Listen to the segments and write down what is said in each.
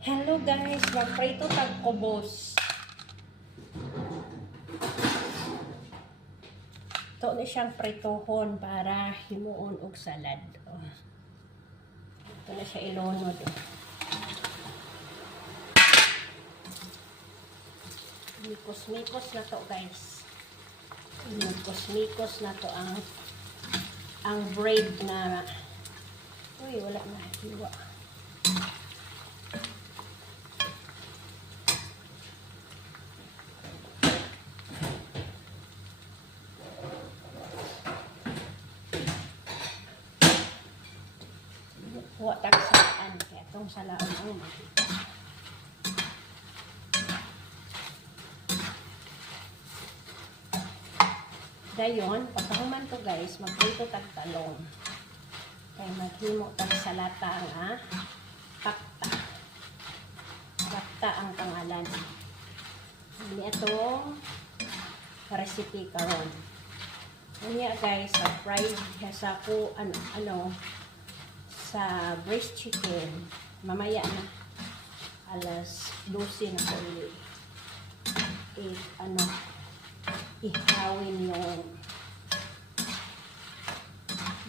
Hello guys, magprito tag kubos. Ito na siyang pritohon para himuon og salad. Oh. Ito na siya ilunod. Mikos-mikos na to guys. Mikos-mikos na to ang bread na uy, wala na hiwa. Huwag tagsaan kaya itong salaon ang makita. Dayon, pagkahuman to guys, magprito tagtalong. Kaya maghimo tag salata nga pakta. Pakta ang pangalan. Ini itong recipe karon. Unya guys, sa fried sa ko sa breast chicken, mamaya na alas 12 na ko ihawin yung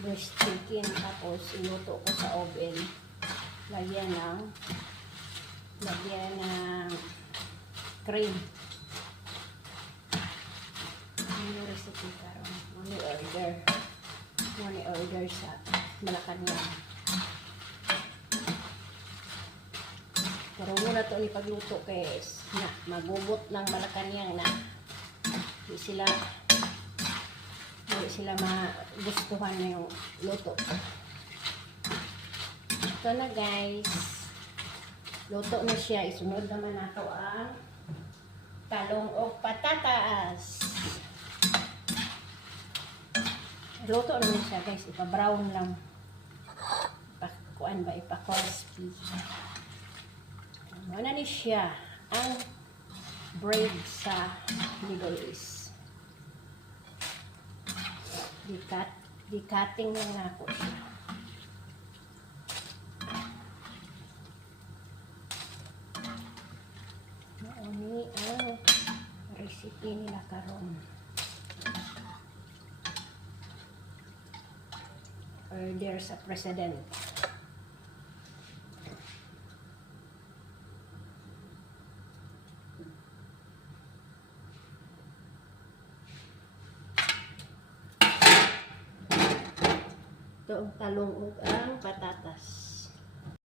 breast chicken, tapos iluto ko sa oven, lagyan ng cream. Ano recipe karon? Money order sa Malacanang. Pero muna to ipagluto kay na magubot ng Malacanang na hindi sila magustuhan na yung luto. Ito na guys, luto na siya. Isunod naman nato ang talong o patatas. Luto naman siya guys, ipa-brown lang, ipa-crispy. Ano ni siya ang bread sa Middle East. Di-cutting lang ako siya. Mauni ang recipe nila karon. Order sa president. Ito ang talong ug ang patatas.